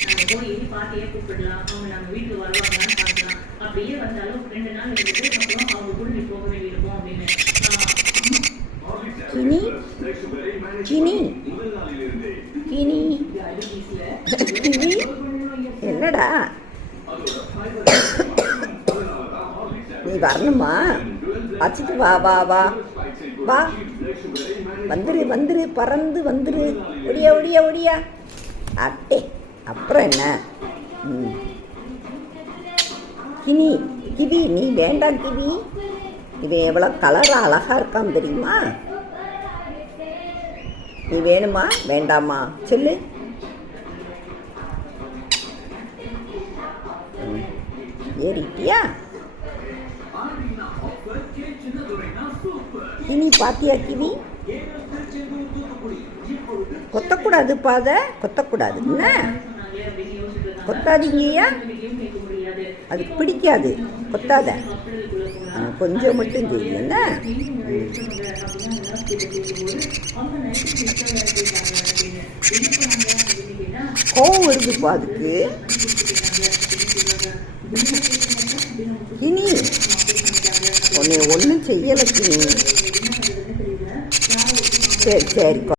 நம்ம போய் பாட்டியே கூப்பிடலாம், அவங்க நம்ம வீட்டுக்கு வருவாங்களான்னு பார்க்கலாம். அப்படியே வந்தாலும் 2 நாள் இருந்துட்டு அப்புறம் அவங்க கூட நீ போக வேண்டியிருக்கும் அப்படின்னு. கினி கினி கினி கினி என்னடா நீ வரணுமா? வச்சுட்டு வா வா வா வா, வந்துரு வந்துரு, பறந்து வந்துரு, ஒடியா ஒடியா ஒடியா. அட்டே அப்புறம் என்ன? கினி கிவி நீ வேண்டாம் கிவி. இவன் எவ்வளோ கலராக அழகாக இருக்கான் தெரியுமா? நீ வேணுமா வேண்டாமா சொல்லு. ஏறிட்டியா? கினி பாத்தியா கிவி? கொத்தக்கூடாது, பாத கொத்தக்கூடாது. என்ன கொத்தாதீங்கய்யா, அது பிடிக்காது, கொத்தாத. கொஞ்சம் மட்டும் செய்யும். என்ன கோவம் வருதுப்பா அதுக்கு. கினி உன்னை ஒன்றும் செய்யலை கினி. சரி சரி.